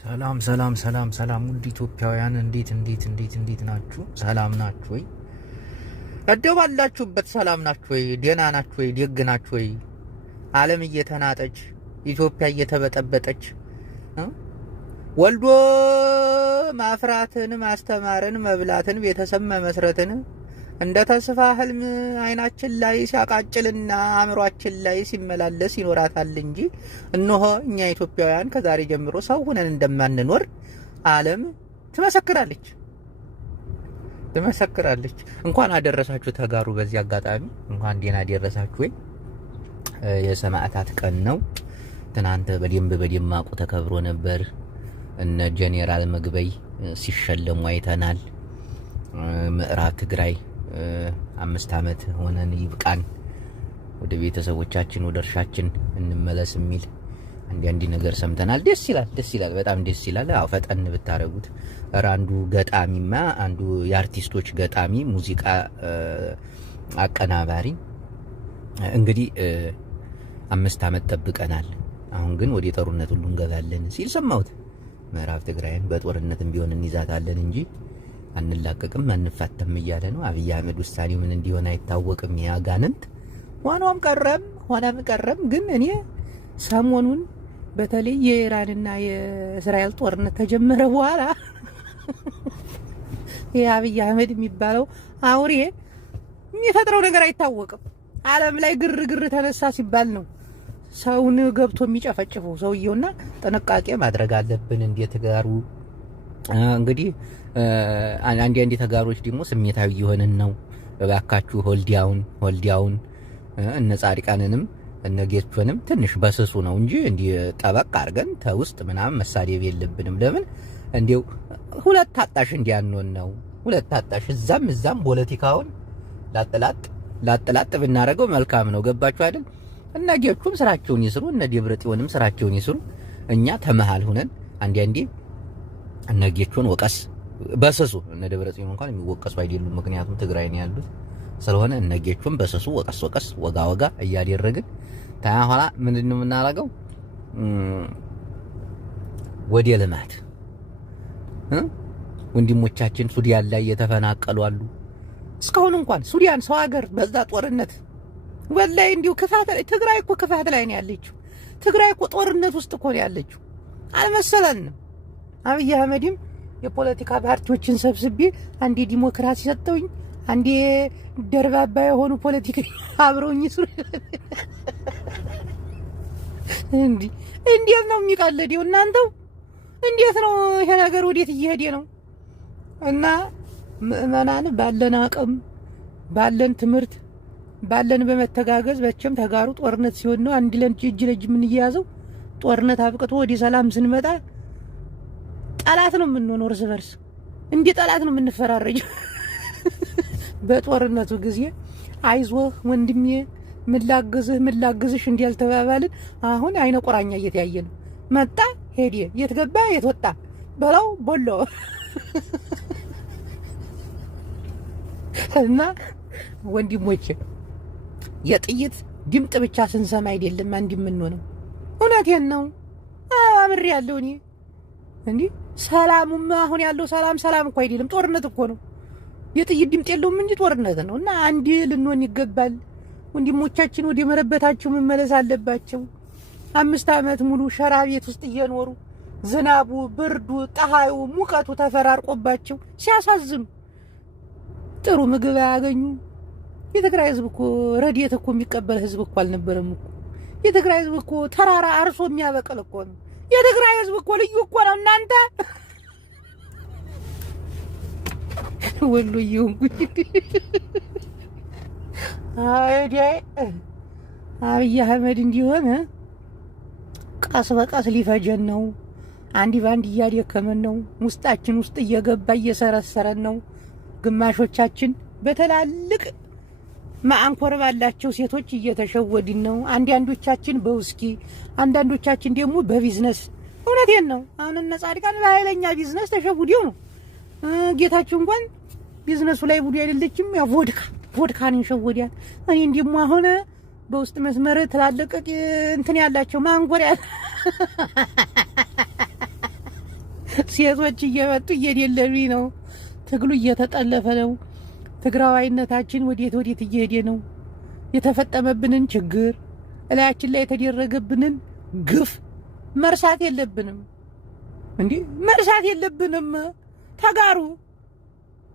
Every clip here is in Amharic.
ሰላም ውድ ኢትዮጵያውያን እንዴት ናችሁ? ሰላም ናችሁ ወይ? እንደው ባላችሁበት ሰላም ናችሁ ወይ? ደህና ናችሁ ወይ? ደግ ናችሁ ወይ? ዓለም እየተናጠች ኢትዮጵያ እየተበጠበጠች ወልዶ ማፍራትን ማስተማርን መብላትን ቤተሰብ መመስረትን እንደ ተስፋ ህልም አይናችን ላይ ሲያቃጭልና አእምሯችን ላይ ሲመላለስ ይኖራታል እንጂ እነሆ እኛ ኢትዮጵያውያን ከዛሬ ጀምሮ ሰው ሆነን እንደማንኖር ዓለም ትመሰክራለች። እንኳን አደረሳችሁ ተጋሩ። በዚህ አጋጣሚ እንኳን ደህና አደረሳችሁ። ወይ የሰማዕታት ቀን ነው። ትናንት በደማቁ ተከብሮ ነበር። እነ ጄኔራል ምግበይ ሲሸለሙ አይተናል። ምዕራብ ትግራይ 5 ዓመት ሆነን ይብቃን፣ ወደ ቤተሰቦቻችን ወደ እርሻችን እንመለስ የሚል አንድ ነገር ሰምተናል። ደስ ይላል፣ በጣም ደስ ይላል። አዎ ፈጠን ብታረጉት። አንዱ ገጣሚማ አንዱ የአርቲስቶች ገጣሚ ሙዚቃ አቀናባሪ እንግዲህ 5 ዓመት ጠብቀናል፣ አሁን ግን ወደ ጦርነት ሁሉ እንገባለን ሲል ሰማሁት። ምዕራብ ትግራይን በጦርነትም ቢሆን እንይዛታለን እንጂ አንላቀቅም አንፋተም እያለ ነው። አብይ አህመድ ውሳኔው ምን እንዲሆን አይታወቅም። ያጋንንት ሆኖም ቀረም ግን እኔ ሰሞኑን በተለይ የኢራንና የእስራኤል ጦርነት ተጀመረ በኋላ የአብይ አህመድ የሚባለው አውሬ የሚፈጥረው ነገር አይታወቅም። ዓለም ላይ ግርግር ተነሳ ሲባል ነው ሰውን ገብቶ የሚጨፈጭፈው ሰውየውና ጥንቃቄ ማድረግ አለብን። እንዴት ጋሩ እንግዲህ አንድ ተጋሮች ደግሞ ስሜታዊ የሆነን ነው። እባካችሁ ሆልዲያውን እነ ጻድቃንንም እነ ጌቾንም ትንሽ በስሱ ነው እንጂ እንዲ ጠበቅ አድርገን ተውስጥ ምናምን መሳደብ የለብንም። ለምን እንዲው ሁለት አጣሽ እንዲያንሆን ነው። ሁለት አጣሽ እዛም ፖለቲካውን ላጥላጥ ብናረገው መልካም ነው። ገባችሁ አይደል? እነ ጌቾም ስራቸውን ይስሩ፣ እነ ደብረጽዮንም ስራቸውን ይስሩ። እኛ ተመሃል ሆነን አንዴ እነ ጌቾን ወቀስ በሰሱ እነ ደብረጽዮን እንኳን የሚወቀሱ አይደሉም፣ ምክንያቱም ትግራይ ነው ያሉት ስለሆነ እነ ጌቾን በሰሱ ወቀስ ወጋ እያደረግን ታያኋላ ምንድነው የምናረገው? ወደ ልማት ወንድሞቻችን ሱዳን ላይ የተፈናቀሉ አሉ። እስካሁን እንኳን ሱዳን ሰው ሀገር በዛ ጦርነት ወላይ እንዲሁ ክፋት ትግራይ እኮ ክፋት ላይ ነው ያለችው። ትግራይ እኮ ጦርነት ውስጥ እኮ ነው ያለችው። አልመሰለንም። አብይ አህመድም የፖለቲካ ፓርቲዎችን ሰብስቤ አንዴ ዲሞክራሲ ሰጠውኝ፣ አንዴ ደርባባ የሆኑ ፖለቲከኞች አብረውኝ ይስሩ። እንዴት ነው የሚቀለደው? እናንተው እንዴት ነው ይሄ ነገር? ወዴት እየሄደ ነው? እና ምእመናን ባለን አቅም ባለን ትምህርት ባለን በመተጋገዝ በቸም ተጋሩ ጦርነት ሲሆን ነው አንድ እጅ ለእጅ ምን ይያዘው። ጦርነት አብቅቶ ወደ ሰላም ስንመጣ ጠላት ነው የምንሆነው። እርስ በርስ እንዴ ጠላት ነው የምንፈራረጀው። በጦርነቱ ጊዜ አይዞህ ወንድሜ ምላግዝሽ እንዲያልተባባልን አሁን አይነ ቁራኛ እየተያየ ነው። መጣ ሄደ፣ የት ገባ የት ወጣ በለው ቦሎ እና ወንድሞቼ የጥይት ድምጥ ብቻ ስንሰማ አይደለም አንድ የምንሆነው። እውነቴን ነው። አምሬ ያለው እኔ እንዴ ሰላሙም አሁን ያለው ሰላም እኮ አይደለም፣ ጦርነት እኮ ነው። የጥይት ድምጥ የለውም እንጂ ጦርነት ነው። እና አንድ ልንሆን ይገባል። ወንድሞቻችን ወደ መረበታቸው መመለስ አለባቸው። 5 ዓመት ሙሉ ሸራ ቤት ውስጥ እየኖሩ ዝናቡ፣ ብርዱ፣ ፀሐዩ፣ ሙቀቱ ተፈራርቆባቸው ሲያሳዝኑ ጥሩ ምግብ አያገኙ። የትግራይ ህዝብ እኮ ረድኤት እኮ የሚቀበል ህዝብ እኮ አልነበረም እኮ። የትግራይ ህዝብ እኮ ተራራ አርሶ የሚያበቅል እኮ ነው። የትግራይ ህዝብ እኮ ልዩ እኮ ነው። እናንተ ወሎዬው አብይ አህመድ እንዲሆን ቀስ በቀስ ሊፈጀን ነው። አንድ ባንድ እያደከመን ነው። ውስጣችን ውስጥ እየገባ እየሰረሰረን ነው። ግማሾቻችን በተላልቅ ማንኮር ባላቸው ሴቶች እየተሸወድን ነው። አንዳንዶቻችን በውስኪ አንዳንዶቻችን ደግሞ በቢዝነስ። እውነቴን ነው። አሁን እነ ጻድቃን በኃይለኛ ቢዝነስ ተሸውደው ነው። ጌታቸው እንኳን ቢዝነሱ ላይ ቡዲ አይደለችም። ያ ቮድካን ይሸወዳል። እኔ እንደሞ አሁን በውስጥ መስመር ተላለቀ እንትን ያላቸው ማንኮር ሴቶች እየመጡ እየደለሉኝ ነው። ትግሉ እየተጠለፈ ነው። ትግራዋይነታችን ወዴት እየሄደ ነው? የተፈጠመብንን ችግር እላያችን ላይ የተደረገብንን ግፍ መርሳት የለብንም እንዴ! መርሳት የለብንም። ተጋሩ።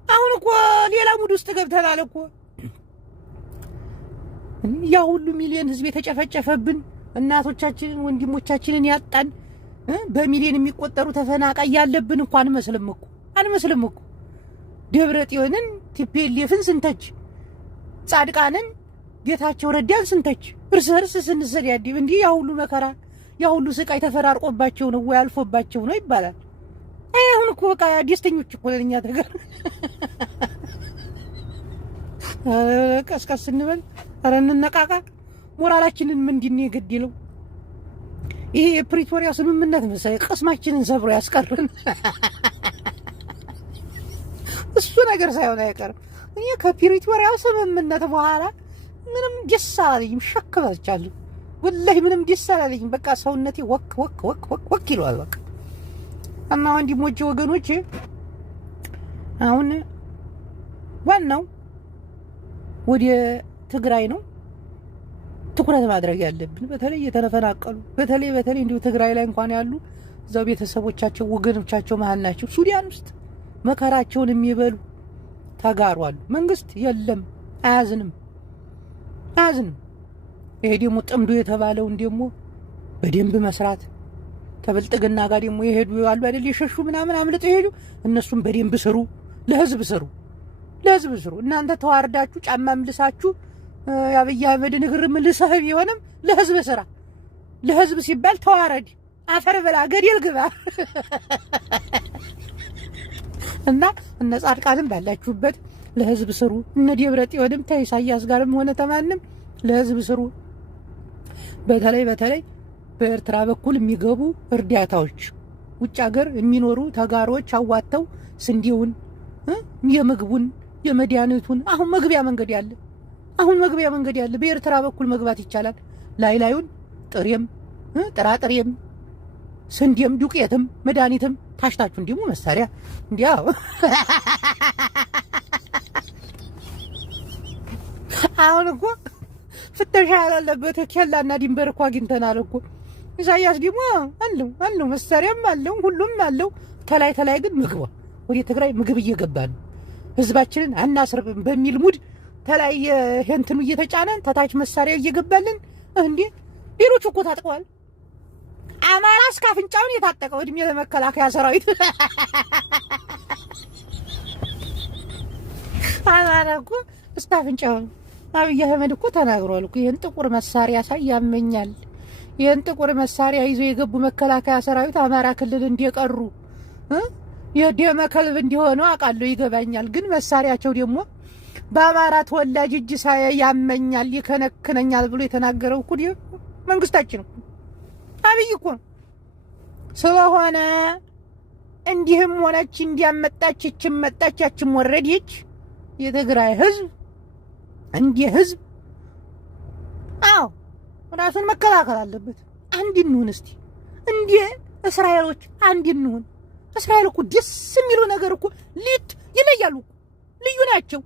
አሁን እኮ ሌላ ሙድ ውስጥ ገብተናል እኮ። ያ ሁሉ ሚሊዮን ህዝብ የተጨፈጨፈብን፣ እናቶቻችንን ወንድሞቻችንን ያጣን፣ በሚሊዮን የሚቆጠሩ ተፈናቃይ ያለብን እኮ አንመስልም እኮ ደብረ ጽዮንን ቲፒኤልኤፍን ስንተች፣ ጻድቃንን ጌታቸው ረዳን ስንተች፣ እርስ በርስ ስንሰዳደብ እንዲህ ያ ሁሉ መከራ ያ ሁሉ ስቃይ ተፈራርቆባቸው ነው ወይ አልፎባቸው ነው ይባላል። አሁን እኮ በቃ ደስተኞች እኮ ነን እኛ ተገር ቀስቀስ እንበል። ኧረ እንነቃቃ። ሞራላችንን ምንድን ነው የገደለው? ይሄ የፕሪቶሪያ ስምምነት መሰለኝ ቅስማችንን ሰብሮ ያስቀርን። እሱ ነገር ሳይሆን አይቀርም። እኔ ከፕሪቶሪያ ስምምነት በኋላ ምንም ደስ አላለኝም። ሸክ በልቻለሁ ወላሂ፣ ምንም ደስ አላለኝም። በቃ ሰውነቴ ወክ ይለዋል። በቃ እና ወንድሞቼ ወገኖቼ፣ አሁን ዋናው ወደ ትግራይ ነው ትኩረት ማድረግ ያለብን። በተለይ የተፈናቀሉ በተለይ እንዲሁ ትግራይ ላይ እንኳን ያሉ እዛው ቤተሰቦቻቸው ወገኖቻቸው መሀል ናቸው። ሱዳን ውስጥ መከራቸውን የሚበሉ ተጋሩ አሉ። መንግስት የለም አያዝንም። ይሄ ደግሞ ጥምዶ የተባለውን ደግሞ በደንብ መስራት ከብልጥግና ጋር ደግሞ የሄዱ አሉ አይደል? የሸሹ ምናምን አምልጠው የሄዱ እነሱም በደንብ ስሩ፣ ለህዝብ ስሩ። እናንተ ተዋርዳችሁ ጫማ ምልሳችሁ የአብይ አህመድን እግር ምልሰህ ቢሆንም ለህዝብ ስራ። ለህዝብ ሲባል ተዋረድ፣ አፈር ብላ፣ ገደል ግባ እና እነ ጻድቃንም ባላችሁበት ለህዝብ ስሩ። እነ ደብረ ጽዮንም ከኢሳያስ ጋርም ሆነ ተማንም ለህዝብ ስሩ። በተለይ በኤርትራ በኩል የሚገቡ እርዳታዎች ውጭ ሀገር የሚኖሩ ተጋሮች አዋተው ስንዴውን፣ የምግቡን፣ የመድኃኒቱን አሁን መግቢያ መንገድ ያለ በኤርትራ በኩል መግባት ይቻላል። ላዩን ጥሬም ጥራጥሬም ስንዴም ዱቄትም መድኃኒትም ታሽታችሁ እንዲሙ መሳሪያ እንዲያው አሁን እኮ ፍተሻ ያላለበት ኬላና ድንበር እኮ አግኝተናል እኮ። ኢሳያስ ደግሞ አለው መሳሪያም አለው ሁሉም አለው። ተላይ ግን ወደ ትግራይ ምግብ እየገባ ነው። ህዝባችንን አናስርብም በሚል ሙድ ተላይ እንትኑ እየተጫነን ተታች መሳሪያ እየገባልን እንዴ! ሌሎች እኮ ታጥቀዋል። አማራ እስከ አፍንጫውን የታጠቀው እድሜ ለመከላከያ ሰራዊት አማራ እኮ እስከ አፍንጫው። አብይ አህመድ እኮ ተናግሯል እኮ ይሄን ጥቁር መሳሪያ ሳይ ያመኛል። ይሄን ጥቁር መሳሪያ ይዞ የገቡ መከላከያ ሰራዊት አማራ ክልል እንደቀሩ የደመ ከልብ እንዲሆኑ አውቃለሁ፣ ይገባኛል። ግን መሳሪያቸው ደግሞ በአማራ ተወላጅ እጅ ሳይ ያመኛል፣ ይከነክነኛል ብሎ የተናገረው እኮ መንግስታችን ነው፣ አብይ እኮ ነው። ስለሆነ እንዲህም ሆነች እንዲያመጣች እችም መጣች ያችም ወረደች የትግራይ ህዝብ እንዲህ ህዝብ ራሱን መከላከል አለበት። አንድ እንሁን እስቲ፣ እንደ እስራኤሎች አንድ እንሁን። እስራኤል እኮ ደስ የሚሉ ነገር እኮ ይለያሉ፣ ልዩ ናቸው።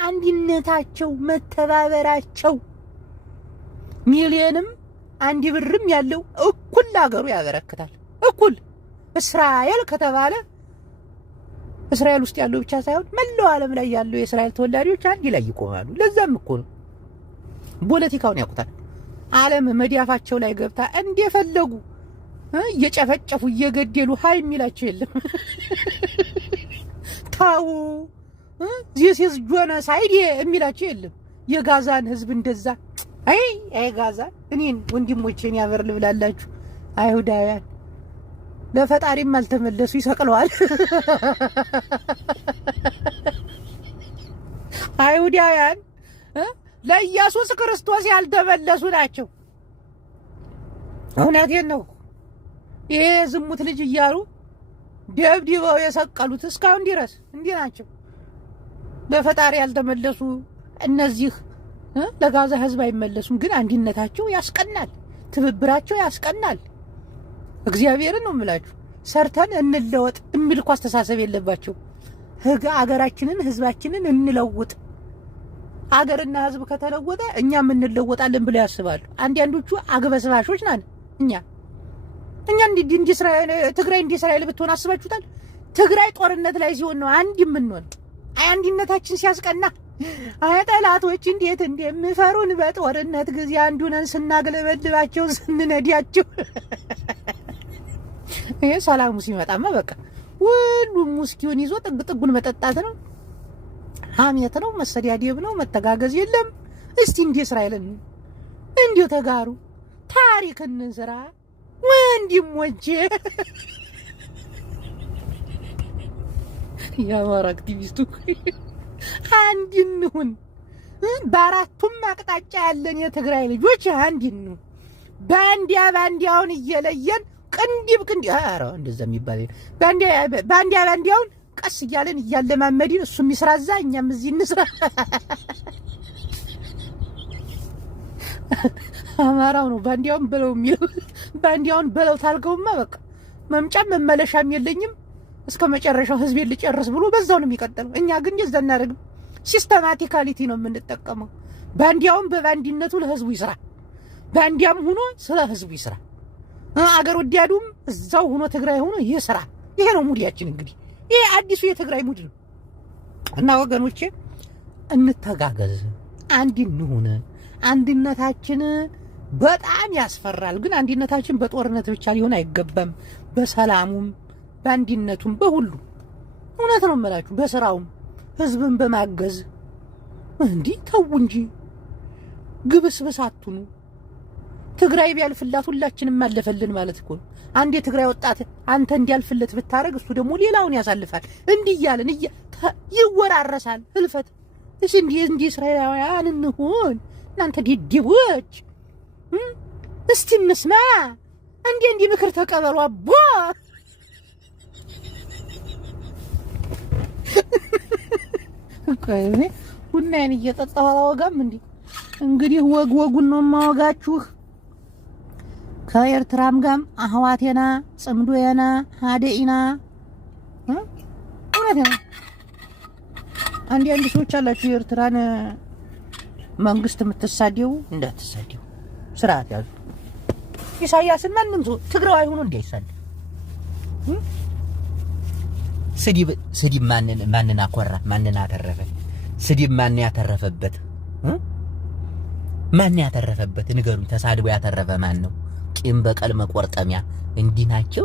አንድነታቸው፣ መተባበራቸው ሚሊዮንም አንድ ብርም ያለው እኩል ለሀገሩ ያበረክታል። እኩል እስራኤል ከተባለ እስራኤል ውስጥ ያለው ብቻ ሳይሆን መላው ዓለም ላይ ያለው የእስራኤል ተወላጆች አንድ ላይ ይቆማሉ። ለዛም እኮ ነው ፖለቲካውን ያውቁታል። ዓለም መዲያፋቸው ላይ ገብታ እንደፈለጉ እየጨፈጨፉ እየገደሉ ሀይ የሚላቸው የለም። ታው ዚስ ኢዝ ጆኖሳይድ የሚላቸው የለም። የጋዛን ህዝብ እንደዛ አይ ጋዛ እኔን ወንድሞቼን ያበር ልብላላችሁ አይሁዳውያን ለፈጣሪም አልተመለሱ ይሰቅለዋል። አይሁዳውያን ለኢየሱስ ክርስቶስ ያልተመለሱ ናቸው። እውነቴን ነው። ይሄ ዝሙት ልጅ እያሉ ደብድበው የሰቀሉት እስካሁን ድረስ እንዲህ ናቸው። ለፈጣሪ ያልተመለሱ እነዚህ ለጋዛ ህዝብ አይመለሱም። ግን አንድነታቸው ያስቀናል፣ ትብብራቸው ያስቀናል። እግዚአብሔርን ነው የምላችሁ። ሰርተን እንለወጥ የሚል እኮ አስተሳሰብ የለባቸው። አገራችንን ህዝባችንን እንለውጥ። አገርና ህዝብ ከተለወጠ እኛም እንለወጣለን ብለው ያስባሉ። አንዳንዶቹ አግበስባሾች ናን። እኛ እንዲ እስራኤል ትግራይ እንዲ እስራኤል ብትሆን አስባችሁታል? ትግራይ ጦርነት ላይ ሲሆን ነው አንድ የምንሆን። አንድነታችን ሲያስቀና ጠላቶች እንዴት እንደሚፈሩን በጦርነት ጊዜ አንዱነን ስናገለበልባቸው ስንነዲያቸው ይሄ ሰላሙ ሲመጣማ በቃ ሁሉም ሙስኪውን ይዞ ጥግ ጥጉን መጠጣት ነው። ሐሜት ነው፣ መሰዳደብ ነው፣ መተጋገዝ የለም። እስቲ እንደ እስራኤልን እንዲሁ ተጋሩ ታሪክን እንስራ ወንድሞቼ። የአማራ አክቲቪስቱ አንድ እንሁን። በአራቱም አቅጣጫ ያለን የትግራይ ልጆች አንድ እንሁን። ባንዲያውን እየለየን ቅንዲብ ኧረ እንደዛ የሚባል ባንዲያውን ቀስ እያለን እያለማመድን እሱ የሚስራዛ እኛም እዚህ እንስራ። አማራው ነው ባንዲያውን በለው የሚለው። ባንዲያውን በለው ታልገውማ በቃ መምጫም መመለሻም የለኝም እስከ መጨረሻው ህዝቤን ልጨርስ ብሎ በዛው ነው የሚቀጥለው። እኛ ግን እንደዛ እናደርግም። ሲስተማቲካሊቲ ነው የምንጠቀመው። ባንዲያውን በባንዲነቱ ለህዝቡ ይስራ፣ ባንዲያም ሆኖ ስለ ህዝቡ ይስራ፣ አገር ወዲያዱም እዛው ሆኖ ትግራይ ሆኖ ይስራ። ይሄ ነው ሙዲያችን። እንግዲህ ይሄ አዲሱ የትግራይ ሙድ ነው እና ወገኖቼ እንተጋገዝ፣ አንድ እንሁን። አንድነታችን በጣም ያስፈራል፣ ግን አንድነታችን በጦርነት ብቻ ሊሆን አይገባም። በሰላሙም በአንድነቱም በሁሉ እውነት ነው የምላችሁ፣ በስራውም ህዝብን በማገዝ እንዲህ ተው እንጂ ግብስብስ አትኑ። ትግራይ ቢያልፍላት ሁላችንም አለፈልን ማለት እኮ ነው። አንድ የትግራይ ወጣት አንተ እንዲያልፍለት ብታረግ እሱ ደግሞ ሌላውን ያሳልፋል። እንዲህ እያለን ይወራረሳል ህልፈት። እሺ እንዲህ እስራኤላውያን እንሁን። እናንተ ዲዲቦች እስቲ እንስማ። እንዲህ ምክር ተቀበሉ አቦ። ቡናዬን እየጠጣሁ አላወጋም እንዴ? እንግዲህ ወጉን ነው የማወጋችሁ። ከኤርትራም ጋም አህዋቴና ጽምዶየና ሀደኢና እውነት ነው። አንድ ሰዎች አላችሁ የኤርትራን መንግስት የምትሳደቡ እንዳትሳደቡ፣ ስርዓት ያዙ። ኢሳያስን ማንም ሰው ትግራዋይ ሆኖ እንዳይሳደብ። ስድብ ማንን አኮራ? ማንን አተረፈ? ስድብ ማን ያተረፈበት? ማን ያተረፈበት ንገሩኝ። ተሳድቦ ያተረፈ ማን ነው? ቂም በቀል መቆርጠሚያ እንዲህ ናቸው።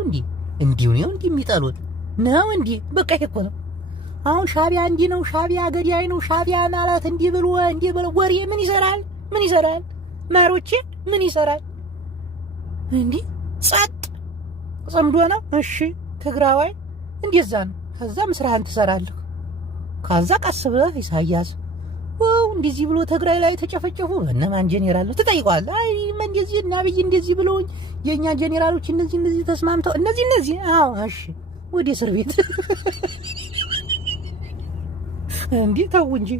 እንዲሁ ነው የሚጠሉት ነው እንዲህ። በቃ ይሄ እኮ ነው። አሁን ሻቢያ እንዲህ ነው፣ ሻቢያ ገዳይ ነው፣ ሻቢያ ማለት እንዲህ ብሎ ወሬ ምን ይሰራል? ማሮቼ ምን ይሰራል? እንዲህ ጸጥ ጽምዶ ነው። እሺ ትግራዋይ እንደዛ ነው። ከዛ ምስራህን ትሰራለህ። ከዛ ቀስ ብለህ ኢሳያስ እንደዚህ ብሎ ትግራይ ላይ ተጨፈጨፉ እነማን ጄኔራል ትጠይቀዋለህ። አይ እንደዚህ እና አብይ እንደዚህ ብለውኝ የኛ ጄኔራሎች እነዚህ ተስማምተው እነዚህ አዎ እሺ ወደ እስር ቤት እንዲህ ተው እንጂ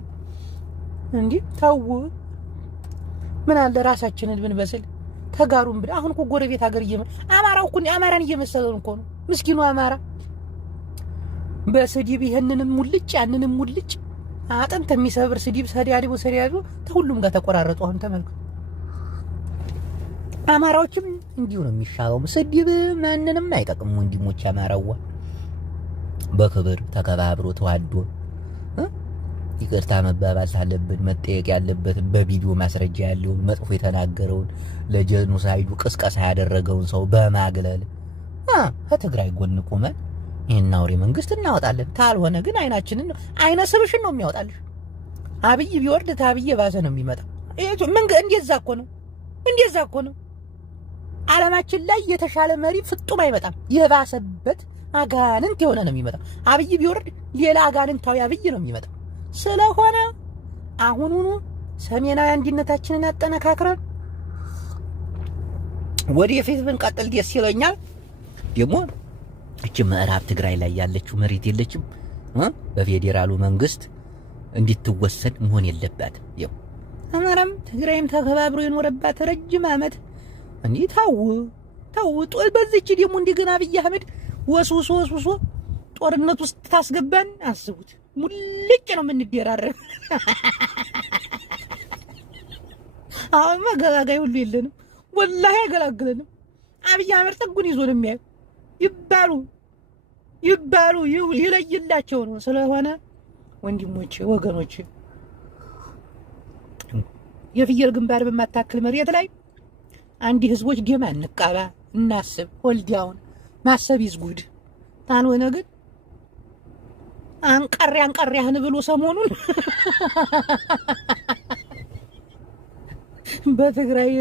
እንዲህ ተው። ምን አለ ራሳችንን ብንበስል ተጋሩን ብለ። አሁን እኮ ጎረቤት ሀገር አማራው እኮ አማራን እየመሰለን እኮ ነው ምስኪኑ አማራ። በስድብ ይሄንንም ሙልጭ ያንንም ሙልጭ አጥንት የሚሰብር ስድብ ሰዲያዲቦ ተሁሉም ጋር ተቆራረጡ። አሁን ተመልከቱ። አማራዎችም እንዲሁ ነው የሚሻለው። ስድብ ማንንም አይጠቅም። ወንድሞች አማራዋ በክብር ተከባብሮ ተዋዶ ይቅርታ መባባል አለብን። መጠየቅ ያለበትን በቪዲዮ ማስረጃ ያለውን መጥፎ የተናገረውን ለጄኖሳይዱ ቅስቀሳ ያደረገውን ሰው በማግለል ከትግራይ ጎን ቆመን ይሄን አውሬ መንግስት እናወጣለን። ካልሆነ ግን አይናችንን አይነ ስብሽን ነው የሚያወጣልሽ። አብይ ቢወርድ ታብይ ባሰ ነው የሚመጣው። እንደዛ እኮ ነው። ዓለማችን ላይ የተሻለ መሪ ፍጡም አይመጣም። የባሰበት አጋንንት የሆነ ነው የሚመጣው። አብይ ቢወርድ ሌላ አጋንንታዊ አብይ ነው የሚመጣው። ስለሆነ አሁኑኑ ሰሜናዊ አንድነታችንን አጠነካክረን ወደፊት ብንቀጥል ደስ ይለኛል። ደግሞ እቺ ምዕራብ ትግራይ ላይ ያለችው መሬት የለችም በፌዴራሉ መንግስት እንድትወሰድ መሆን የለባትም። ይው አማራም ትግራይም ተከባብሮ የኖረባት ረጅም ዓመት እንዴ ታው በዚች ደግሞ እንደገና አብይ አህመድ ወስውሶ ጦርነት ውስጥ ታስገባን። አስቡት፣ ሙልጭ ነው የምንደራረብ። አሁን መገላጋይ ሁሉ የለንም፣ ወላሂ አይገላግለንም። አብይ አህመድ ጥጉን ይዞ ነው የሚያዩ። ይባሉ ይለይላቸው ነው። ስለሆነ ወንድሞቼ ወገኖቼ የፍየል ግንባር በማታክል መሬት ላይ አንድ ህዝቦች ደም አንቃባ፣ እናስብ። ሆልዲያውን ማሰብ ይዝጉድ። ታልሆነ ግን አንቀሪያን ብሎ ሰሞኑን በትግራይ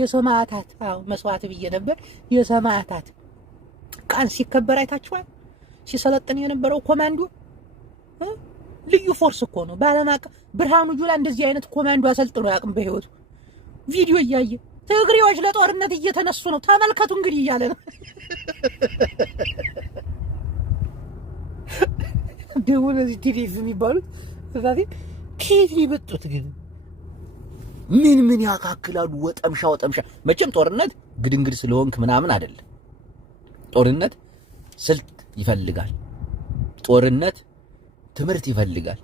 የሰማዕታት መስዋዕት ብዬ ነበር። የሰማዕታት ቀን ሲከበር አይታችኋል። ሲሰለጥን የነበረው ኮማንዶ ልዩ ፎርስ እኮ ነው። ባለማ ብርሃኑ ጁላ እንደዚህ አይነት ኮማንዶ አሰልጥኖ ያቅም በህይወቱ ቪዲዮ እያየ ትግሬዎች ለጦርነት እየተነሱ ነው ተመልከቱ እንግዲህ እያለ ነው። ደግሞ እነዚህ ቲቪ የሚባሉት እዛቴ ከየት የመጡት ግን ምን ያካክላሉ? ወጠምሻ መቼም ጦርነት ግድንግድ ስለሆንክ ምናምን አይደለም። ጦርነት ስልት ይፈልጋል። ጦርነት ትምህርት ይፈልጋል።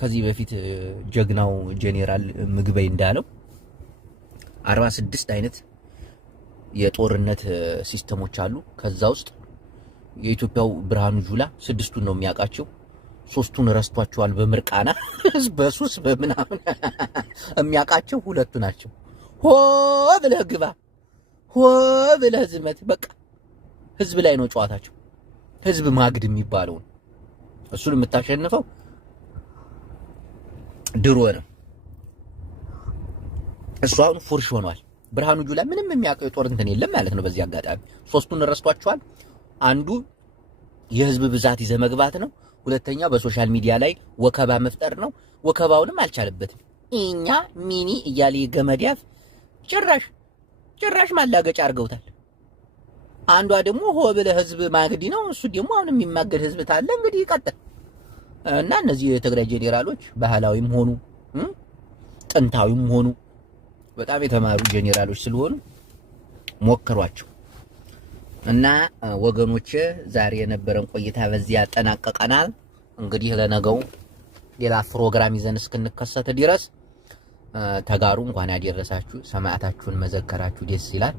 ከዚህ በፊት ጀግናው ጄኔራል ምግበይ እንዳለው 46 አይነት የጦርነት ሲስተሞች አሉ። ከዛ ውስጥ የኢትዮጵያው ብርሃኑ ጁላ 6ቱን ነው የሚያውቃቸው። 3ቱን ረስቷቸዋል በምርቃና በሱስ በምናምን የሚያውቃቸው 2ቱ ናቸው። ሆ ብለህ ግባ፣ ሆ ብለህ ዝመት። በቃ ህዝብ ላይ ነው ጨዋታቸው። ህዝብ ማግድ የሚባለው እሱን የምታሸንፈው ድሮ ነው። እሱ አሁን ፉርሽ ሆኗል። ብርሃኑ ጁላ ምንም የሚያውቀው የጦር እንትን የለም ማለት ነው። በዚህ አጋጣሚ 3ቱን ረስቷቸዋል። አንዱ የህዝብ ብዛት ይዘህ መግባት ነው። ሁለተኛው በሶሻል ሚዲያ ላይ ወከባ መፍጠር ነው። ወከባውንም አልቻለበትም። እኛ ሚኒ እያለ ገመዲያፍ ጭራሽ ማላገጫ አድርገውታል። አንዷ ደግሞ ሆ ብለህ ህዝብ ማግዲ ነው። እሱ ደግሞ አሁን የሚማገድ ህዝብ ታለ እንግዲህ ይቀጥል እና እነዚህ የትግራይ ጄኔራሎች ባህላዊም ሆኑ ጥንታዊም ሆኑ በጣም የተማሩ ጄኔራሎች ስለሆኑ ሞክሯቸው እና ወገኖቼ ዛሬ የነበረን ቆይታ በዚህ ያጠናቀቀናል። እንግዲህ ለነገው ሌላ ፕሮግራም ይዘን እስክንከሰት ድረስ ተጋሩ። እንኳን ያደረሳችሁ። ሰማዕታችሁን መዘከራችሁ ደስ ይላል።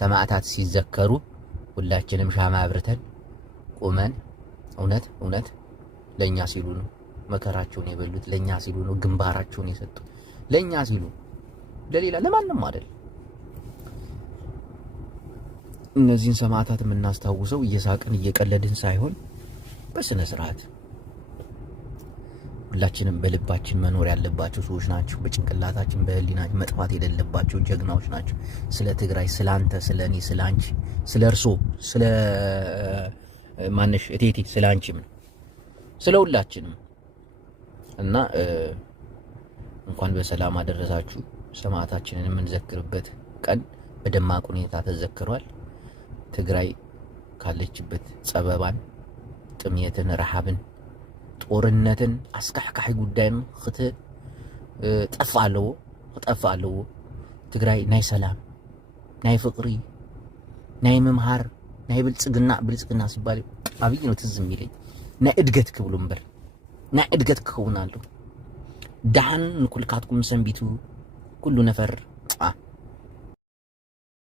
ሰማዕታት ሲዘከሩ ሁላችንም ሻማ አብርተን ቁመን እውነት ለኛ ሲሉ ነው መከራቸውን የበሉት፣ ለኛ ሲሉ ነው ግንባራቸውን የሰጡት፣ ለኛ ሲሉ ለሌላ ለማንም አይደል። እነዚህን ሰማዕታት የምናስታውሰው እየሳቅን እየቀለድን ሳይሆን በስነ ስርዓት ሁላችንም በልባችን መኖር ያለባቸው ሰዎች ናቸው። በጭንቅላታችን በህሊናችን መጥፋት የሌለባቸው ጀግናዎች ናቸው። ስለ ትግራይ፣ ስለ አንተ፣ ስለ እኔ፣ ስለ አንቺ፣ ስለ እርሶ፣ ስለ ማነሽ እቴቴ፣ ስለ አንቺም ስለ ሁላችንም እና እንኳን በሰላም አደረሳችሁ። ሰማዕታችንን የምንዘክርበት ቀን በደማቅ ሁኔታ ተዘክሯል። ትግራይ ካለችበት ጸበባን፣ ጥምየትን፣ ረሃብን፣ ጦርነትን አስካሕካሒ ጉዳይን ክትጠፋ ኣለዎ። ትግራይ ናይ ሰላም፣ ናይ ፍቅሪ፣ ናይ ምምሃር፣ ናይ ብልጽግና ሲባል ኣብይ ነው ትዝ የሚለኝ። ናይ እድገት ክብሉ እምበር ናይ እድገት ክኸውን ኣሎ። ዳሓን ንኩልካትኩም ሰንቢቱ ኩሉ ነፈር